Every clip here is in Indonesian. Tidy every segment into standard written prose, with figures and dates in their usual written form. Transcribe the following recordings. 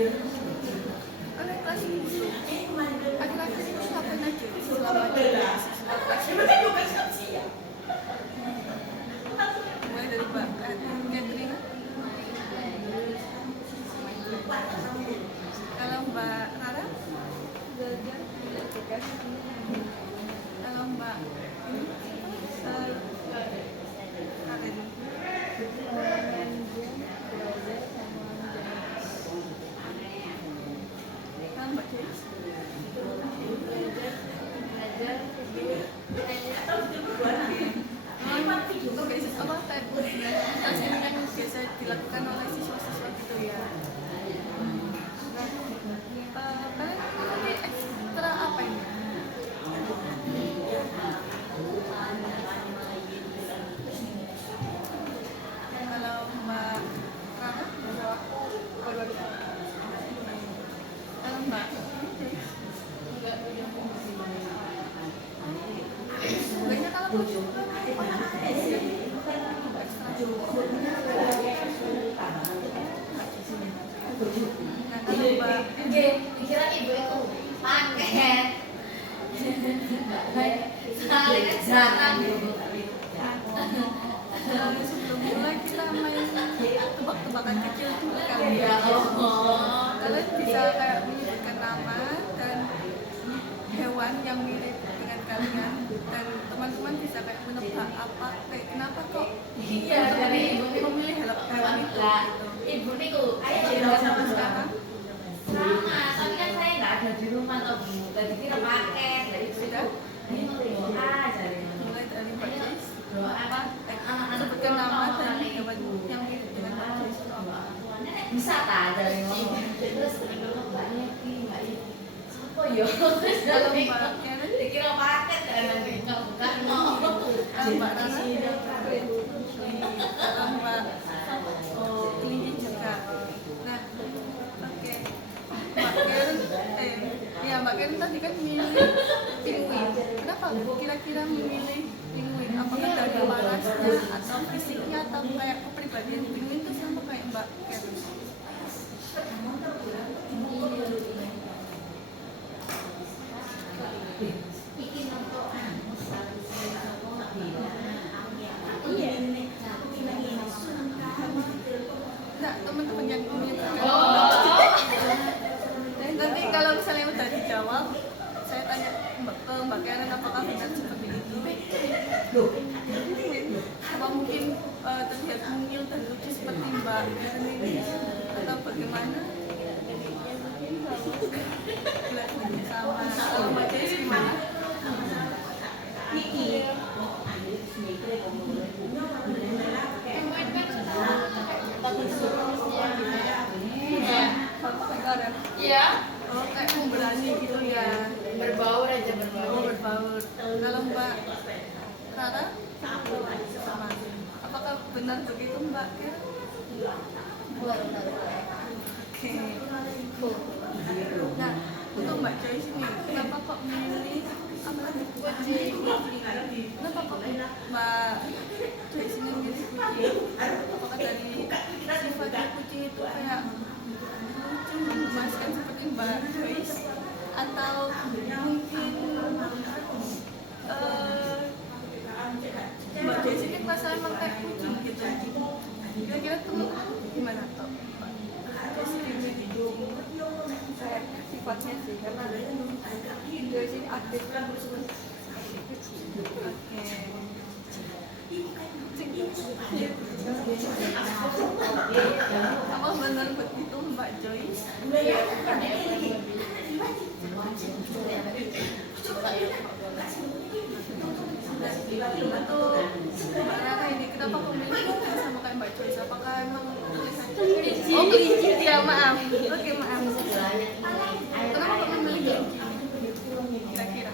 Oleh kelas 10 akhir-akhir ini ngapain aja selama di kelas mulai dari Mbak Katrina. Kalau Mbak Rara, kalau Mbak Karen, kalau Mbak Joyce, apa tasking yang biasa dilakukan oleh siswa-siswa gitu ya. Kalian nanti ekstra apa ini? Kalau Mbak Rara, kalau Mbak banyak kalau Kira ibu itu paket sekali kan jarang. Sebelum mulai kita main tebak-tebakan kecil dulu kali ya. Kalian bisa kayak menyebutkan nama dan hewan yang mirip dengan kalian, dan teman-teman bisa kayak menebak apa, kayak kenapa kok Dari ibu memilih hewan itu. Ibu niku Tidak sama sekarang. sama, tapi kan saya nggak ada di rumah toh Bu. Tadi kira paket dari itu. Sudah Ini doa jadi. mulai dari Mbak Joyce. Doa apa? Sebutkan nama dan hewan yang mirip dengan Mbak Joyce itu apa? Bisa tak dari ngomong. Terus Mbak Neti, Mbak Ibu. Siapa yo? Kalau Mbak Karen, Dikira paket kan nanti bukan mau. Mbak Rana, kalau Mbak Kelinci juga. Nah, oke. Mbak Karen, ya Mbak Karen tadi kan milih penguin. Kenapa kira-kira memilih penguin? Apakah dari warasnya atau fisiknya atau kayak kepribadian penguin itu sama kayak Mbak Karen? Nah, teman-teman yang menyesuaikan nanti kalau misalnya udah dijawab, saya tanya Mbak Karen apakah benar seperti itu? Apa mungkin terlihat mungil dan lucu seperti Mbak Karen ini, atau bagaimana? Sama. Kalau Mbak Joyce gimana? Iya. Oh, kayak pemberani gitu ya. Berbaur aja berbaur. Berbaur. Kalau Mbak Rara sama. Apakah benar begitu Mbak Karen? Oke. Nah, untuk Mbak Joyce ini, kenapa kok milih apa tadi? Kucing. Kenapa kok Mbak Joyce ini milih kucing? Apakah dari sifatnya kucing itu kayak lucu, menggemaskan seperti Mbak Joyce, atau mungkin Mbak Joyce ini pas emang kayak kucing gitu? Kira-kira tuh gimana tuh Mbak Joyce ini? Kayak sifatnya sih, karena Joyce ini aktif kan kucing. Oke. Apa benar begitu Mbak Joyce? Atau Mbak Rara ini kenapa memilih sama kayak Mbak Joyce? Apakah emang oh kelinci ya, maaf. Oke, maaf. Kenapa kok memilih kelinci? Kira-kira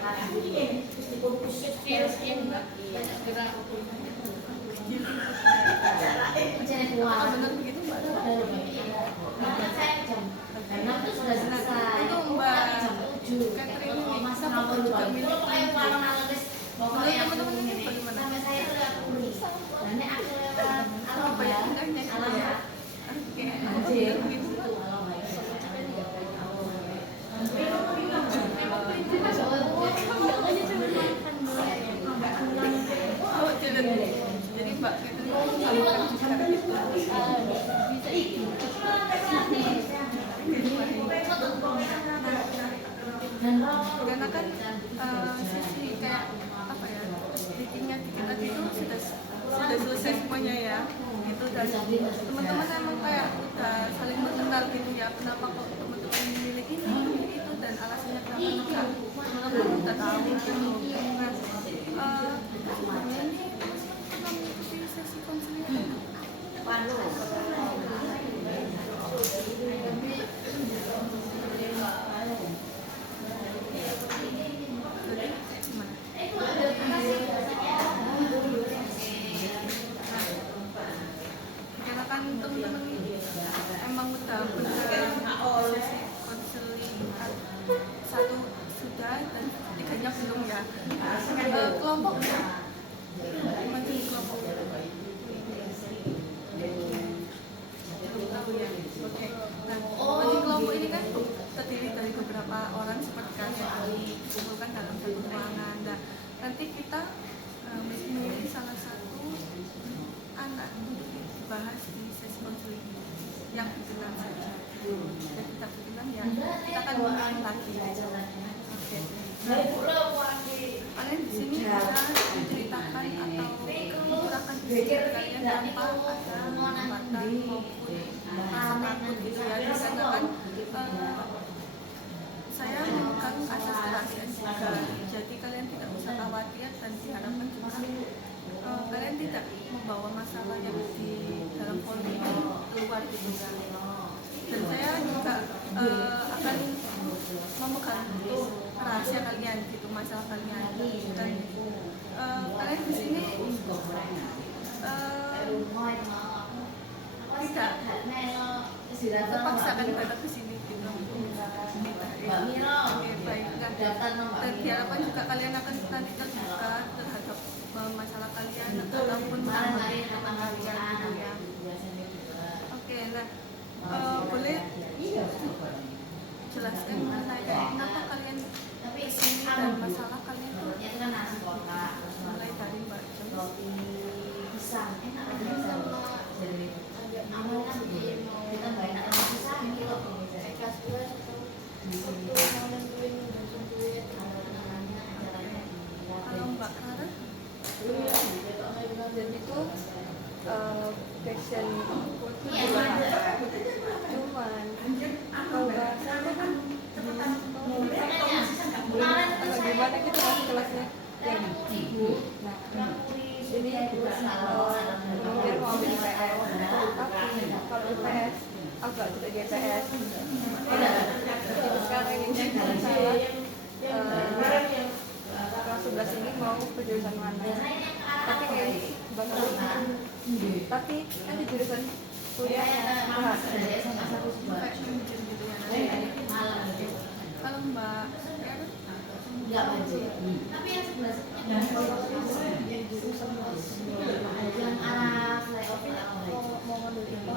apakah benar begitu Mbak Rara? Untuk Mbak Catherine ini, kenapa kok juga milih kelinci? Teman-teman ini bagaimana? Apa ya indahnya gitu ya? Oke, begitu Mbak. teman-teman emang kayak udah saling mengenal gitu ya, kenapa kok teman-teman memilih ini itu dan alasannya kenapa enggak, teman-teman udah tahu gitu. Nah, sebenarnya ini teman-teman pernah mengikuti sesi konseling? Karena kan teman-teman emang udah beneran sesi konseling satu sudah dan tiganya belum ya. Kelompok gimana sih kelompok? Belum tahu ya. Oke. Nah, bagi kelompok ini kan terdiri dari beberapa orang seperti kalian dikumpulkan dalam satu ruangan. Nah, nanti kita memilih salah satu anak untuk dibahas di sesi konseling yang dikenal saja. Dan kita bilang ya, kita akan mulai lagi. Oke. Nah, kalian di sini bisa menceritakan atau mengurangkan isi kalian tanpa ada hambatan maupun rasa takut gitu ya. Dikarenakan saya memegang asas kerahasiaan juga, jadi kalian tidak usah khawatir dan diharapkan juga kalian tidak membawa masalah yang di dalam forum ini keluar gitu ya. Dan saya juga akan memegang rahasia kalian gitu, masalah kalian, dan kalian di sini tidak terpaksa kan datang ke sini gitu. Oke, baik. Dan diharapkan juga kalian akan nanti terbuka terhadap masalah kalian ataupun menghormati teman kalian gitu ya. Oke, nah boleh jelaskan mengenai kenapa kalian kesini dan masalah kalian itu mulai dari Mbak Jo. Kalau Mbak Rara? Jadi itu passion aku tuh juga cuman kalau bahasa itu kan agak gimana gitu kan kelasnya ya. Nah jadi mungkin mau ambil IPS tapi kalau IPS agak tidak GPS. Jadi sekarang ini masalah kelas 11 ini mau ke jurusan mana, tapi kayak bakal tapi kan di jurusan kuliahnya bahasa Kalau Mbak nggak wajib, tapi yang sebelah yang arah flyover mau ngambil itu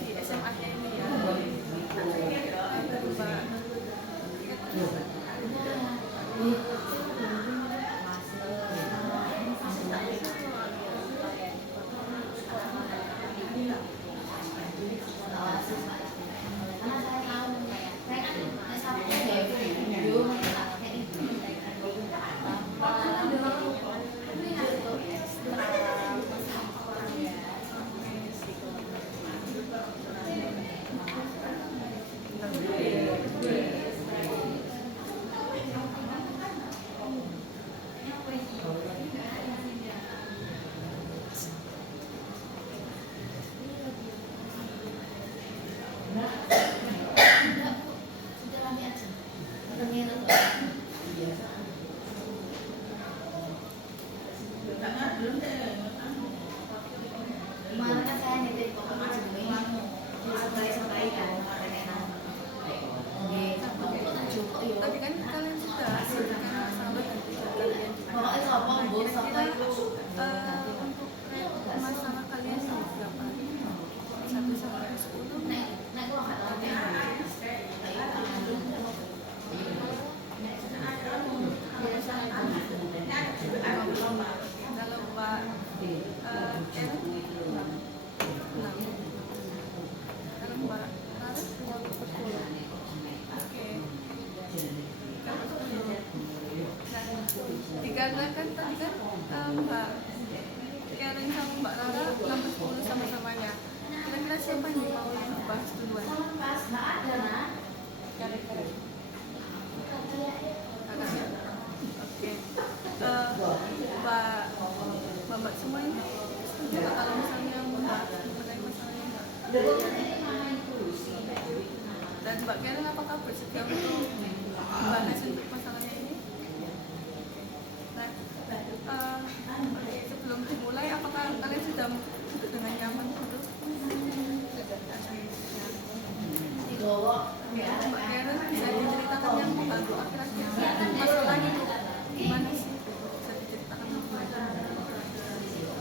di SMA-nya ini ya. Kemarin kan saya nitip ke Pak Jumri, sampai kan Tadi kan kalian sudah sebutkan masalah dan tujuan kalian. pokoknya sopo mbok sopo Kira itu untuk masalah kalian ini berapa? 1 sampai 10? nek kok gak tahu Kalau Mbak Erin 6. Kalau Mbak Rara? Oke. Kalau 10. Mbak Karen sama Mbak Rara nomor 10 sama-samanya. Kira-kira siapa nih mau yang dibahas duluan? Keren-keren. Kakaknya? Oke. Mbak semua ini setuju nggak kalau misalnya Mbak mengenai masalahnya Mbak? Dan Mbak Karen apakah bersedia untuk membahas untuk masalahnya ini? Nah, sebelum dimulai, apakah kalian sudah duduk dengan nyaman dulu? Mbak Karen bisa diceritakan yang membantu akhir-akhir masalah itu gimana sih? Bisa diceritakan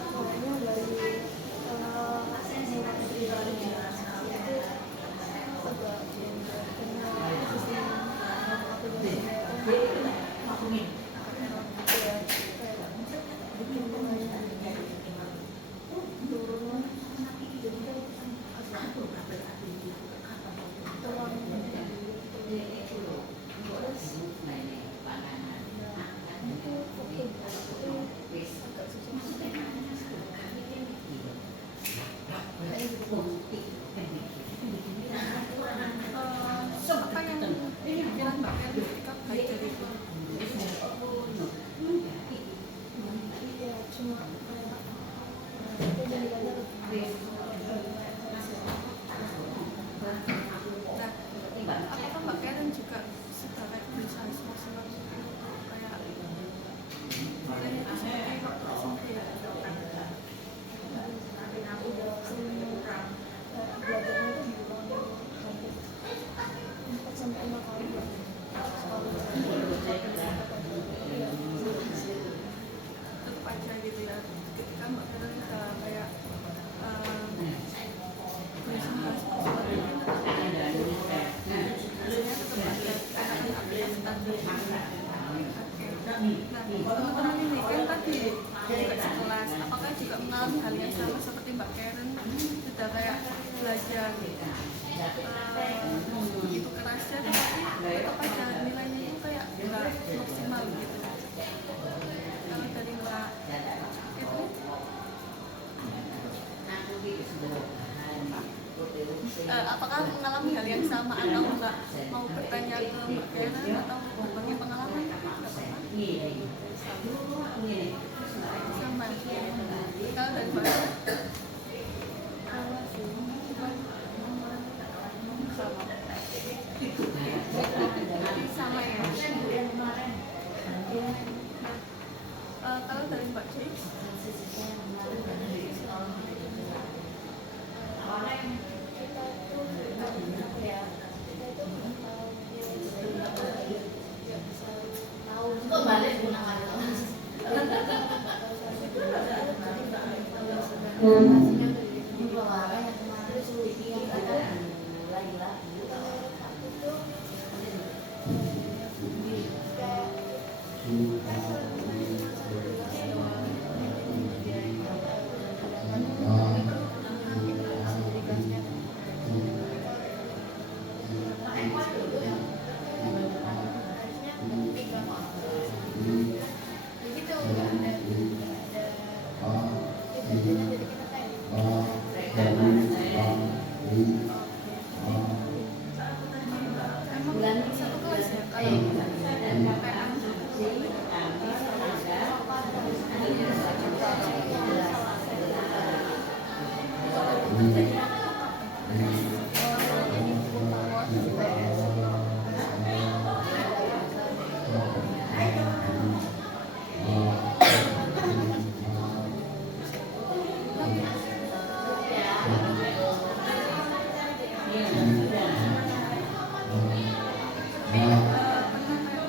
Pokoknya dari apa yang pikiran Mbak Karen ketika belajar itu? ya cuma itu jadi belajar Nah, apakah Mbak Karen juga suka kayak berusaha semaksimal mungkin untuk kayak dan itu seperti waktu SMP ya? belajarnya itu hampir 4 sampai 5 kali Tetap aja gitu ya, ketika Mbak Karen udah kayak berusaha semaksimal mungkin tetap ada aktivitas Nah, teman-teman ini kan tadi juga sekelas, apakah juga mengalami hal yang sama seperti Mbak Karen sudah kayak belajar begitu kerasnya tapi tetap aja nilainya itu kayak nggak maksimal gitu. Kalau dari Mbak Catherine, apakah mengalami hal yang sama atau enggak mau bertanya ke Mbak Karen atau berbagi pengalaman? Sama. Kalau dari Mbak Karen? Sama ya. Kalau dari Mbak Jix? Kok balik gunakan Emang satu kelas ya? Kayak pernah kayak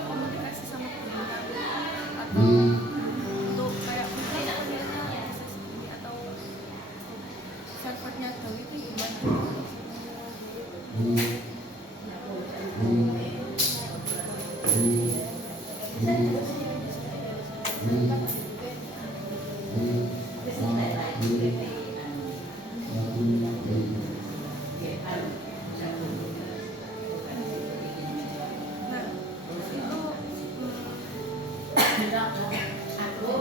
komunikasi sama gurunya atau untuk kayak misalnya kuliahnya bisa segini atau servernya jauh itu gimana? Nah, itu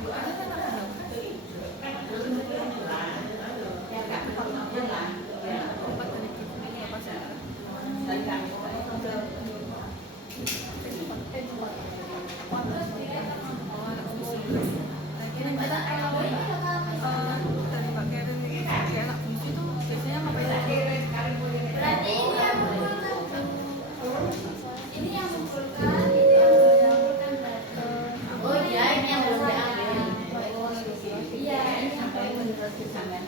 Bukannya kan aku dong. Tempat dari Kifli apa sih? Oh, anak bungsu. Nah, kira-kira dari Mbak Karen ini, si anak bungsu itu biasanya ngapain aja? Berarti ini yang mengumpulkan. Ini yang mengumpulkan. Oh iya, ini yang belum diambil. Iya, ini sampai menurut sampean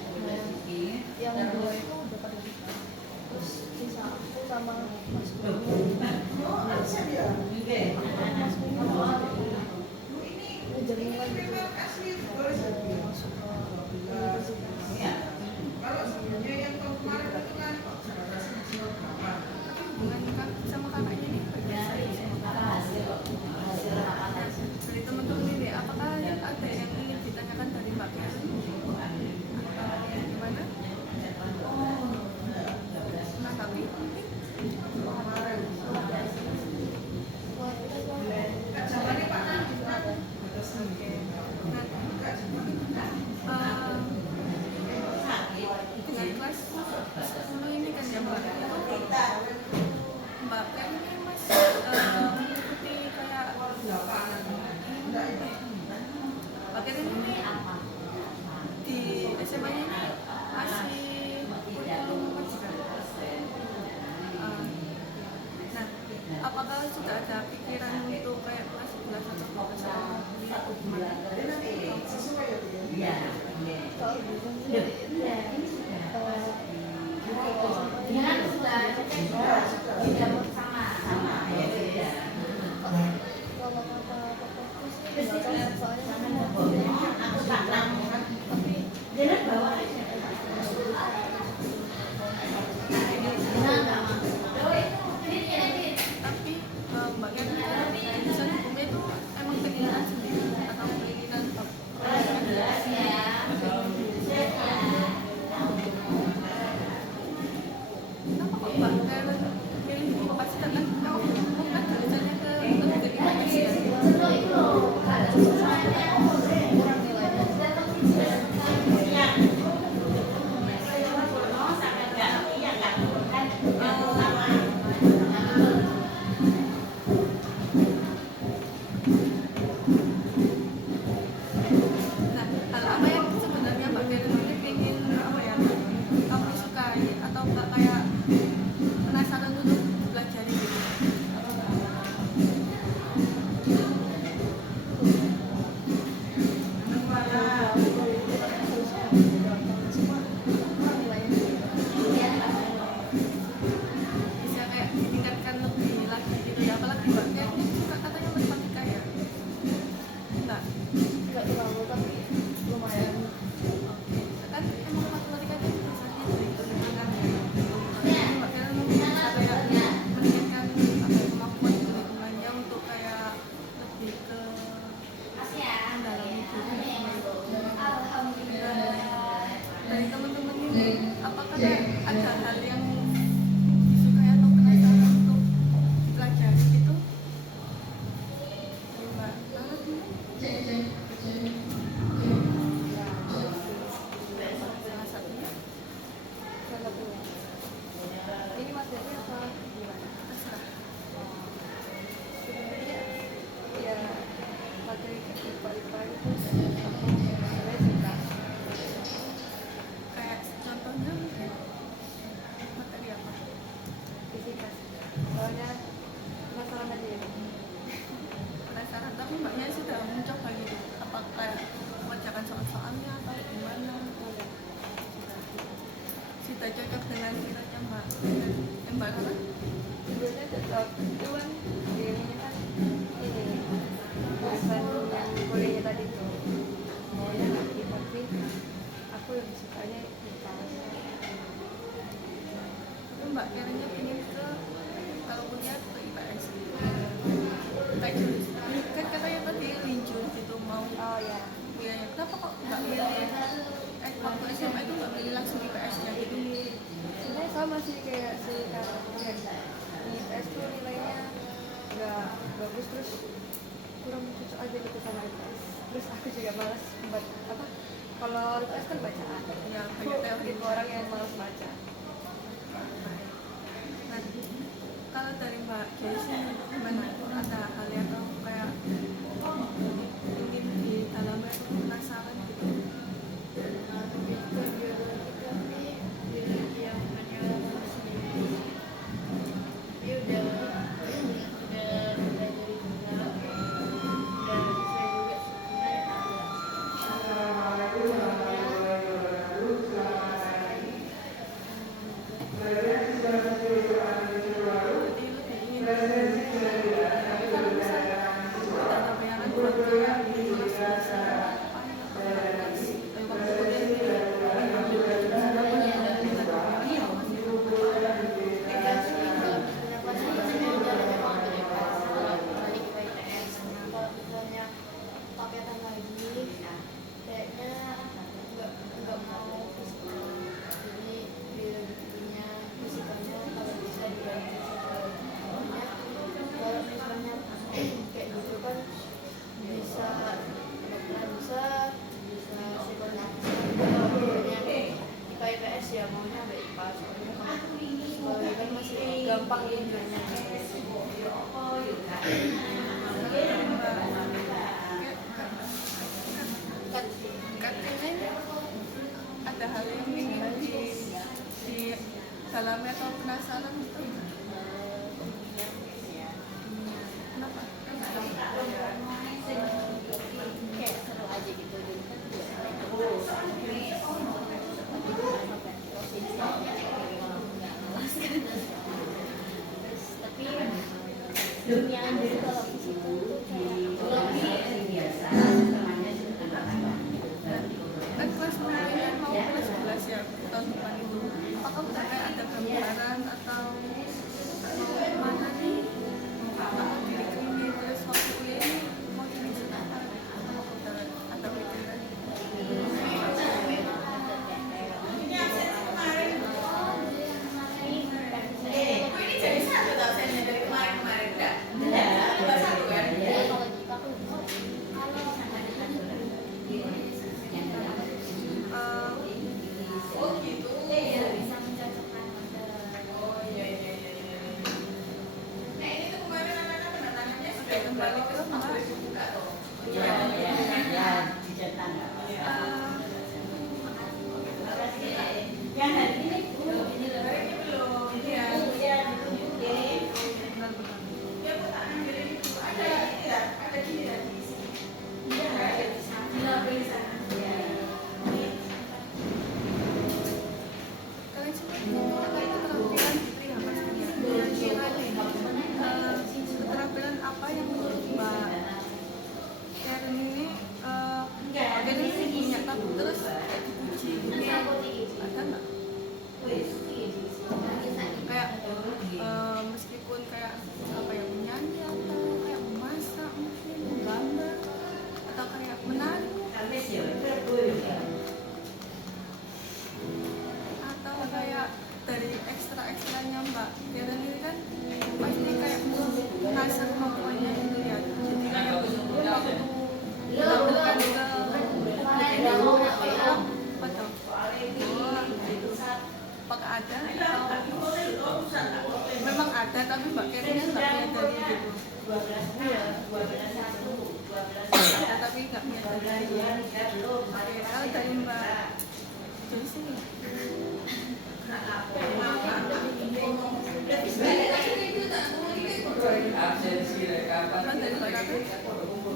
yang dua itu udah pada nikah. Terus sisa aku sama Mas Budi. Mas Budi ngejamin lagi tuh masuk ke universitas. Hubungan sama kakaknya nih biasa dari teman-teman ini, apakah ada yang ingin ditanyakan dari Mbak Karen atau gimana? Nah, tapi dengan kelas 10 ini kan ya Mbak Karen ini masih mengikuti kayak Mbak Karen ini di SMA-nya ini masih kurikulum majikan. Nah, apakah sudah ada pikiran untuk kayak kelas 11 atau kelas 12 atau gimana? Kalau bisa sih Dia kan sudah tidak sama. kalau kata papaku sih nggak tahu, soalnya tapi Tapi Mbak Karen jurusan hukumnya itu emang keinginan sendiri atau keinginan kenapa kok Mbak Karen milih hukum? Pasti kan kalau hukum kan jurusannya ke lebih ke IPS ya. kurang nilainya. Nah, hal apa yang sebenarnya Mbak Karen ini pengen apa ya? Kamu sukai atau Mbak kayak penasaran untuk belajar gitu? Bisa kayak ditingkatkan lebih lagi gitu ya, apalagi Mbak Karen ini suka katanya matematika ya? Enggak? Nggak terlalu tapi lumayan. Kan emang matematika itu biasanya dari hitung-hitungan ya. Makanya Mbak Karen mungkin bisa kayak meningkatkan apa ya, kemampuan hitung-hitungannya untuk kayak lebih ke mendalami diri. Dari teman-teman ini, apakah ada hal yang disukai atau penasaran untuk dipelajari gitu? Dari Mbak Larat mungkin? Salah satunya Salah satunya. Ini materi apa gimana? terserah. Sebenarnya ya materi IPA itu aku sebenarnya suka. Kayak contohnya mungkin materi apa? Fisika. Soalnya penasaran aja ya. Penasaran, tapi mbaknya sudah mencoba gitu apakah kayak mengerjakan soal-soalnya atau gimana? Sudah cocok dengan kiranya Mbak Mbak Larat? Sebenarnya tetap cuman dirinya kan ini jurusan yang kuliahnya tadi tuh maunya lagi, tapi aku lebih sukanya IPA. Tapi Mbak kiranya ingin ke kalau kuliah ke IPS kayak jurusan kan katanya tadi linjur gitu mau Oh ya, kuliahnya, kenapa kok nggak milih waktu SMA itu nggak milih langsung IPS nya gitu? sebenarnya sama sih kayak si Karen. Di IPS tuh nilainya nggak bagus, terus kurang cocok aja gitu sama IPS. terus aku juga malas buat apa, kalau UTS kan bacaan Ya, aku banyak teori. tipe orang yang malas baca. Nah, kalau dari Mbak Jessi gimana? Ada hal yang kamu kayak ingin didalami atau penasaran gitu? Ke biologi tapi biologi yang menyeluruh sendiri. Dia udah belajar juga, udah bisa juga Jadi lebih ingin tapi kalau misalnya tidak ada bayangan buat kayak di kelas-kelas apa yang kelas waktu kuliah ini ambil jurusan apa yang kamu tidak ada bayangan masih kalau misalnya paketan lagi kayaknya nggak mau fisikal, jadi biologinya fisikanya kalau bisa diganti fisikanya. Kalau misalnya kayak gitu kan bisa dokter bisa psikoanalisa. Kalau misalnya IPA IPS ya maunya ambil IPA, soalnya kalau kan masih gampang injunya. Katanya ini ada hal yang ingin di dalami atau penasaran itu kenapa? Kayak seru aja gitu dulu kan biasanya tapi dunia dulu kalau di situ tuh kayak biasa Kan kelas ini mau kelas 11 ya tahun depan itu. Apakah udah kayak ada gambaran atau mau kemana nih? Atau diri ini terus waktu kuliah ini mau jadi apa? Atau udah ada pikiran? Oke, kembali ke Mbak. Kalian semua itu keterampilan gitu ya pastinya. Kira-kira nih, keterampilan apa yang menurut Mbak Karen ini Karen ini punya tapi terus dipuji gitu? Ada nggak? Kayak meskipun kayak apa ya, menyanyi atau kayak memasak mungkin menggambar atau kayak menari atau kayak dari ekstra-ekstranya Mbak Karen ini kan pasti kayak mengasah kemampuannya gitu ya, jadi kayak waktu menampilkan ke publik ini apa tuh? Oh, gitu. Apakah ada atau memang ada tapi Mbak Karen nggak menyadari gitu? Ada tapi nggak menyadari. Oke, kalau dari Mbak Joyce nih apa dari Mbak Karen?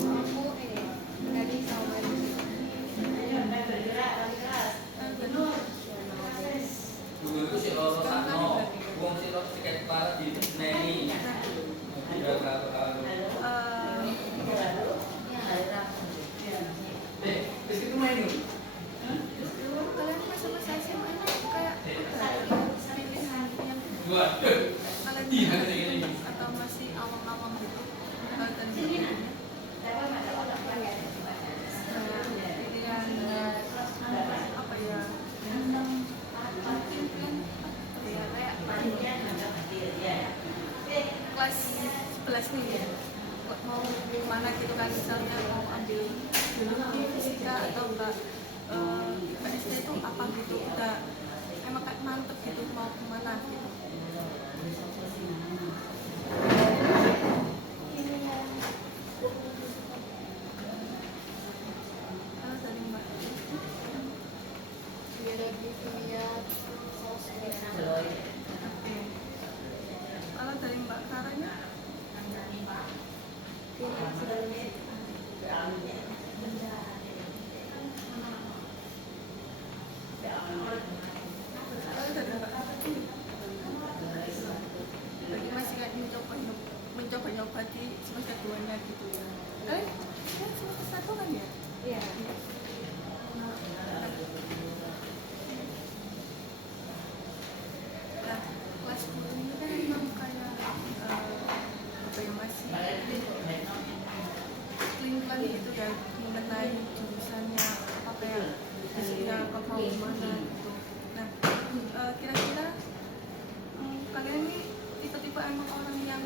Aku ini menjadi sama Dulu itu si Lolo Sano, buang si Lolo tiket kepala di Neni. Udah berapa kali? Terus itu main yuk. Kalian masa-masa SMA ini kayak pilihan yang Waduh. kalian Iya, milih ini. atau masih awam-awam gitu? Kalau dari pilihan apa ya? Kelas 11 nih ya, mau mana gitu kan, misalnya mau ambil dulu PST itu apa gitu, udah emang kayak mantep gitu mau kemana gitu. Kalau dari Mbak, biologi, kimia, sosmed. oke. Kalau dari Mbak Karanya, Ini sudah lulus. kalau dari Mbak lagi masih kayak mencoba nyoba di semester 2-nya gitu ya. Semester 1 kan ya? Iya. Nah, kelas 10 ini kan memang kayak apa ya, masih pelan gitu ya mengenai jurusannya apa kayak basicnya apa mau kemana gitu. Nah, kira-kira kalian nih tipe-tipe emang orang yang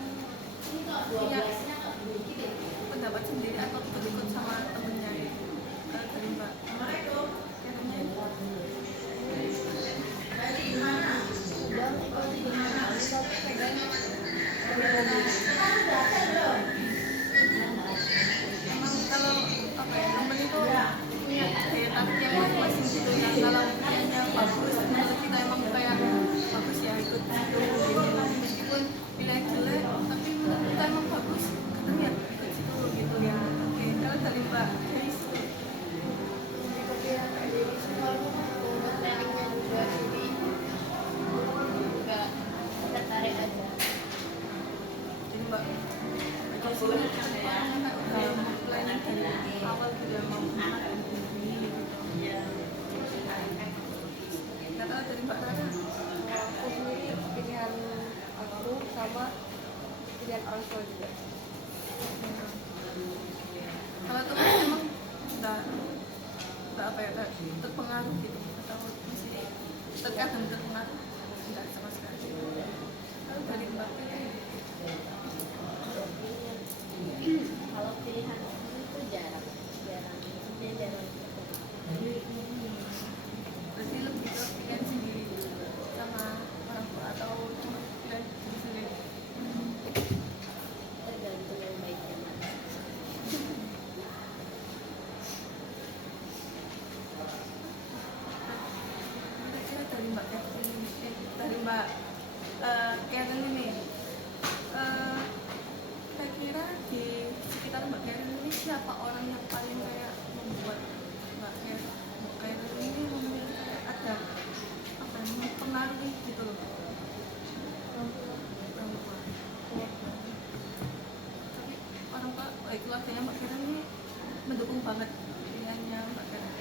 punya pendapat sendiri atau ikut-ikut sama temennya ya? Dari Mbak kayaknya Udah ikut gimana? Bisa pegang. emang kalau apa ya, temen itu punya daya tarik yang masing-masing gitu ya. Kalau kayaknya bagus menurut kita emang kayak bagus ya ikut situ gitu. Meskipun nilai jelek tapi menurut kita emang bagus, katanya ikut situ gitu ya. Oke, kalau dari Mbak Grace, Ikuti yang kayak jadi semua planningnya juga, jadi nggak tertarik aja. jadi Mbak Grace ini kan udah planning dari awal juga mau kemana ini gitu. Nah, kalau dari Mbak Rara, Aku sendiri pilihan aku sama pilihan orang tua juga. kalau teman emang udah apa ya, udah terpengaruh gitu atau masih terkadang terpengaruh, enggak sama sekali. Kalau dari Mbak Putri, Kalau pilihan itu jarang maksudnya jarang. berarti lebih ke pilihan sendiri sama orang tua atau cuma pilihan diri sendiri? Tergantung yang baiknya mana. Kira-kira dari Mbak Catherine, dari Mbak Karen ini, kira-kira di sekitar Mbak Karen ini siapa orang yang paling kayak membuat Mbak Karen ini memilih kayak ada apa ya, mempengaruhi gitu loh? Orang tua. Tapi orang tua, keluarganya Mbak Karen ini mendukung banget pilihannya Mbak Karen.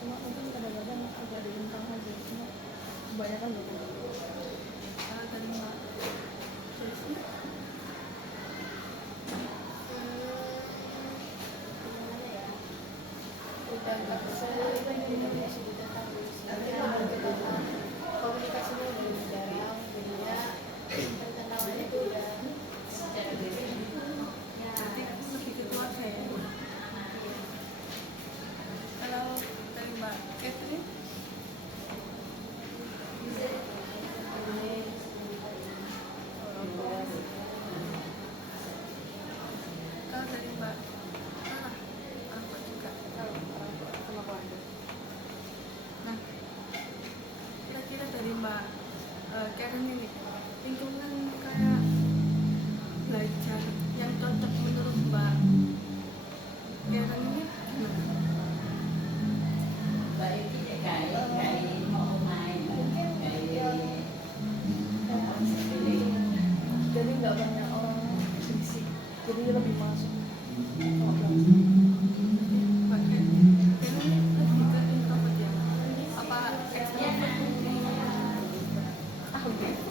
Cuma mungkin kadang-kadang agak ada bintang aja, cuma kebanyakan gitu. Kalau dari Mbak Joyce, Gimana ya? Udah nggak semuanya sudah tahu sih. Karena kita kan komunikasinya udah lebih jarang, jadinya perkenalan itu udah secara basic. berarti lebih ke keluarga ya. Kalau dari Mbak Catherine, kalau dari Mbak Sarah, orang tua juga. Kalau orang tua sama keluarga. Nah, kira-kira dari Mbak Karen ini, lingkungan kayak belajar yang cocok menurut Mbak Karen ini gimana? Jadi nggak banyak orang berisik, jadi lebih masuk. Mbak Karen ini lebih ke introvert ya? Apa extrovert? Ah, gitu.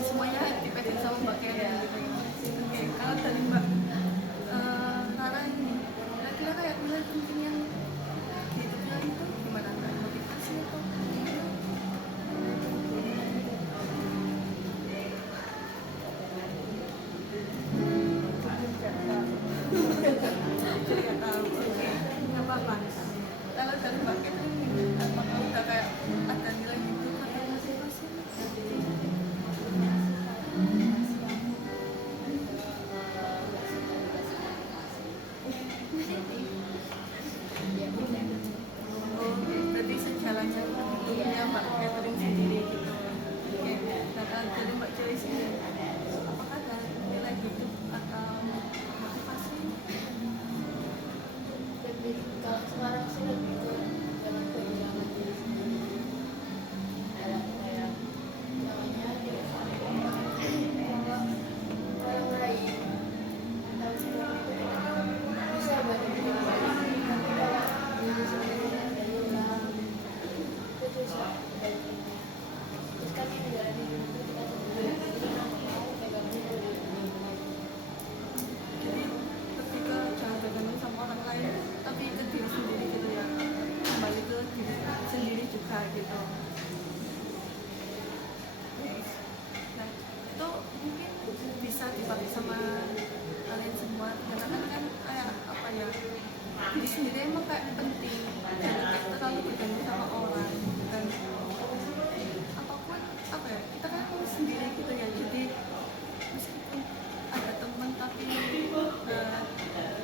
semuanya dipegang sama Mbak Karen gitu ya. Oke, kalau dari Mbak Rara ini kira-kira kayak nilai penting yang dihidupkan itu gimana, Mbak? Motivasi atau gimana? Jadi nggak tahu. Oke, nggak apa-apa. Kalau dari Mbak Karen ini apakah udah kayak ada nilai hidup atau motivasi? Oke, berarti sejalannya hidupnya Mbak Catherine sendiri gitu. Oke, nah kalau dari Mbak Joy sendiri, apakah ada nilai hidup atau motivasi? Lebih kalau sekarang sih lebih ke jangan kehilangan diri sendiri. Dalam kayak jangannya bahwa orang lain atau semua itu bisa bantu diri sendiri, tapi kalau diri sendiri ada hilang itu susah. Terus kan yang menjalani hidup itu kita sendiri, jadi mau pegang diri sendiri. Jadi lebih ke jangan bergantung sama orang lain, tapi ke diri sendiri gitu ya. Kembali ke diri sendiri juga gitu. Nah, itu mungkin bisa dipakai sama kalian semua. Karena kan kayak apa ya? Diri sendiri emang kayak penting. Jangan kayak terlalu bergantung sama orang. Dan apapun apa ya? Kita kan sendiri gitu ya. Jadi meskipun ada teman tapi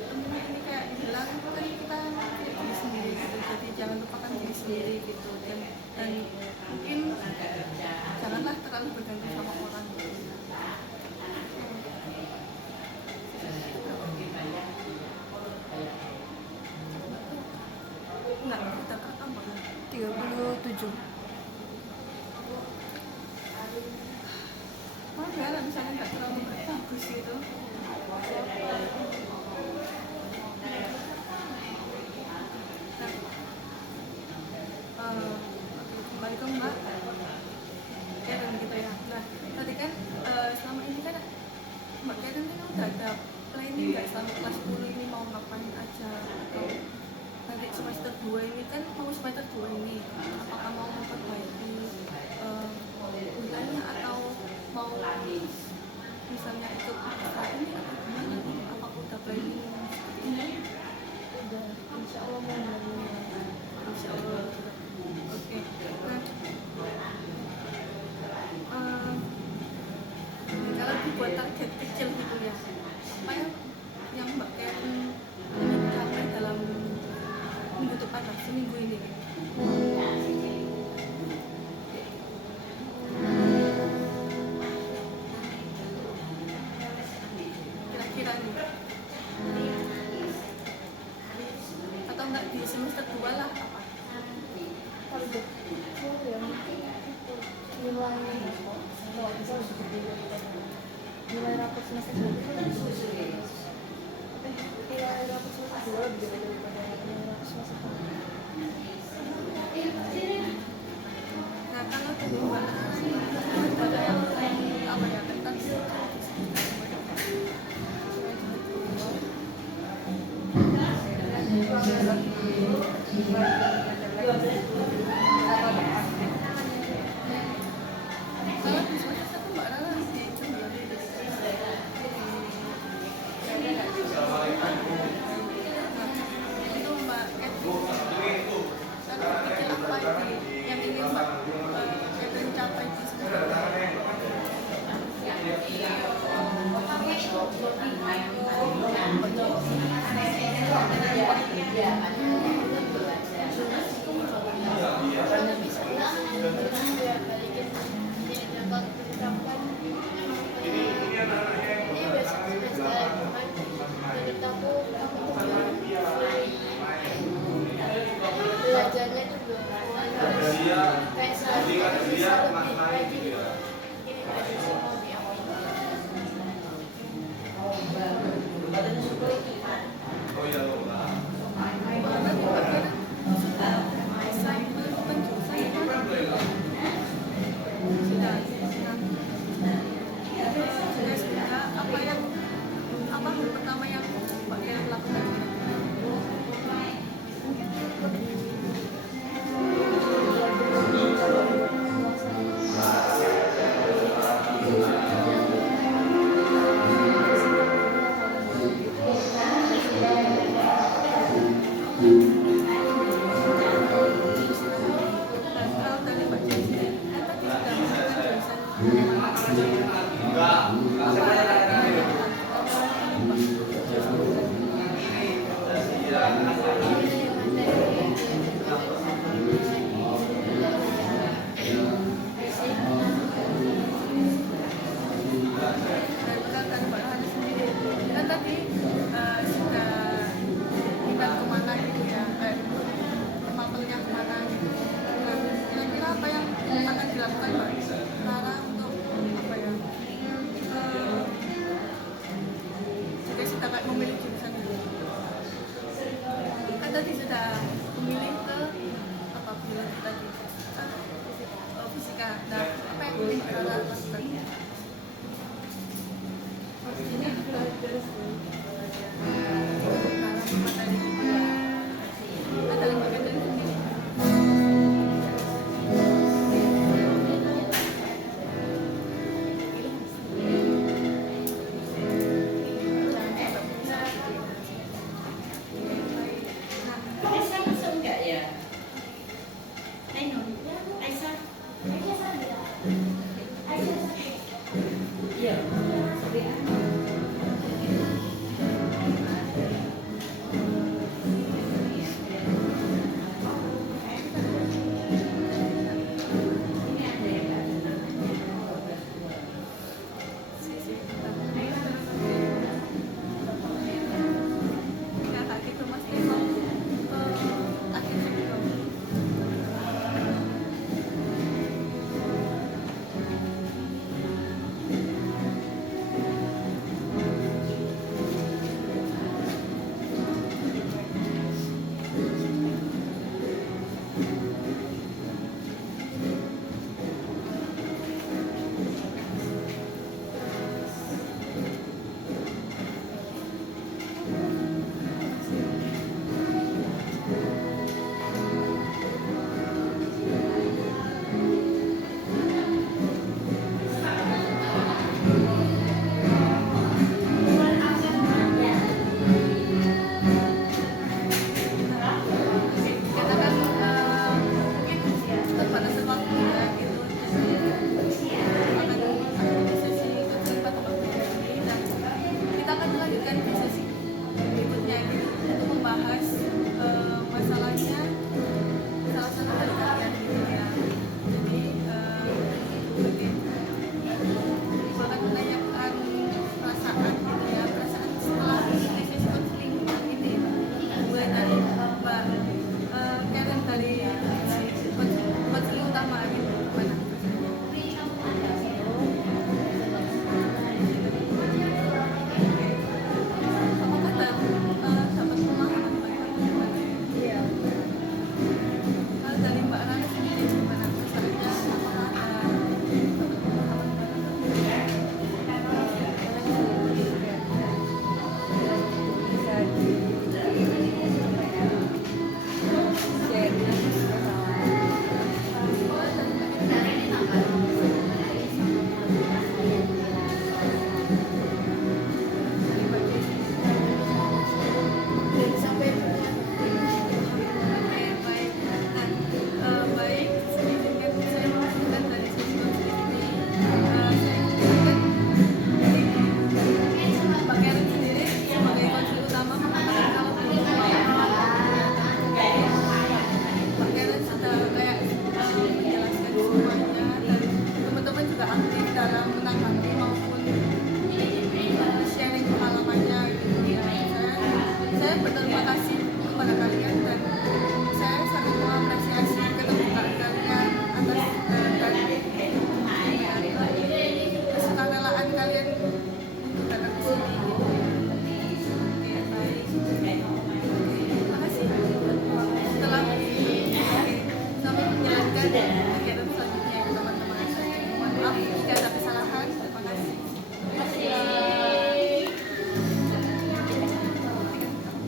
temennya ini kayak hilang kan kita kayak diri sendiri gitu. Jadi jangan lupakan diri sendiri gitu. Dan mungkin janganlah terlalu bergantung sama orang. Enggak, kita rekam banget. 37. Maaf ya, kalau misalnya nggak terlalu bagus gitu. Nah, oke, kembali ke Mbak Karen gitu ya. Nah, tadi kan selama ini kan Mbak Karen kan udah ada planning nggak selama kelas 10 ini mau ngapain aja, atau nanti semester 2 ini kan mau semester 2 ini apakah mau memperbaiki kuliahnya atau mau misalnya ikut saat ini atau gimana? Apakah udah planning seperti ini? Udah, insya Allah mau melalui. Insya Allah. Oke. Nah, kalau dibuat target kecil gitu ya, apa yang Mbak Karen ingin capai dalam minggu depan, seminggu ini? Kira-kira nih, atau enggak di semester 2 lah apa? Kalau udah ya mungkin itu nilai kalau bisa harus berbeda nilai rapot semester 2 nilai rapot semester 2 lebih beda daripada nilai rapot semester 1. Nah, kalau dari Mbak ada yang apa ya, tentang kalau di semester 1 Mbak Rara di Jember itu Mbak Catherine target kecil apa yang ingin Mbak Catherine capai di semester 2? Enggak.